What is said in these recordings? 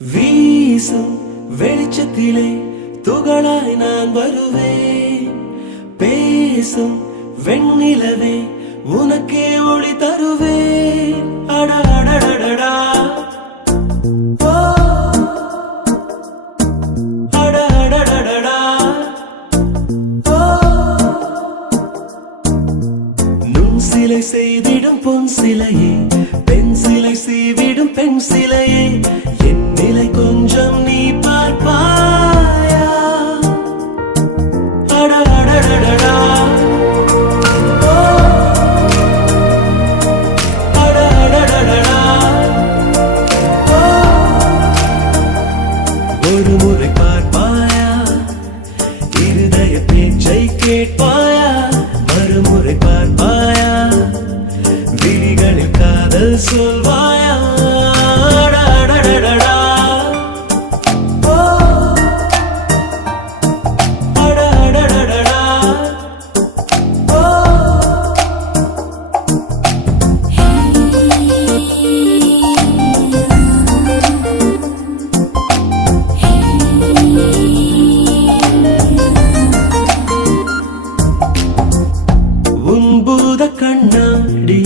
வீசும் வெளிச்சத்திலே துகளாய் நான் வருவேன். பேசும் வெண்ணிலவே உனக்கே ஒளி தருவேன். அட அடடடடா ஓ அட அடடடடா ஓ நுண் சிலை செய்திடும் பொன் சிலையே, பெண் சிலை செய்விடும் பெண் சிலையே, என் நிலை கொஞ்சம் நீ பார்ப்பாயா? அட அடடடடா ஓ அட அடடடடா ஓ ஒரு முறை பார்ப்பாயா? இருதய பேச்சை கேட்பாயா? மறுமுறை பார்ப்பாயா? விழிகளில் காதல் சொல்வாயா? அடடடடடா ஓ அடடடடடா ஓ உன் பூத கண்ணாடி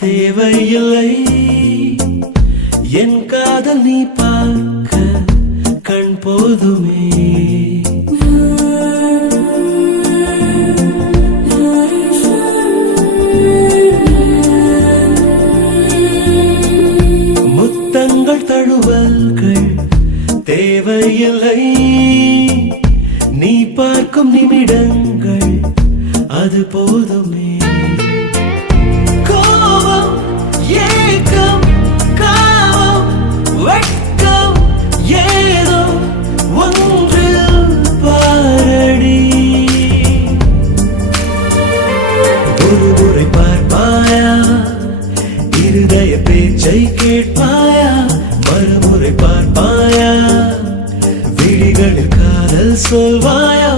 தேவையில்லை, என் காதல் நீ பார்க்க கண் போதுமே. முத்தங்கள் தழுவல்கள் தேவையில்லை, நீ பார்க்கும் நிமிடங்கள் அது போதுமே. கோபம் ஏக்கம் காமம் வெட்கம் ஏதோ ஒன்றில் பாரடி. ஒரு முறை பார்ப்பாயா? இருதய பேச்சை கேட்பாயா? மறுமுறை பார்ப்பாயா? விழிகளில் காதல் சொல்வாயா?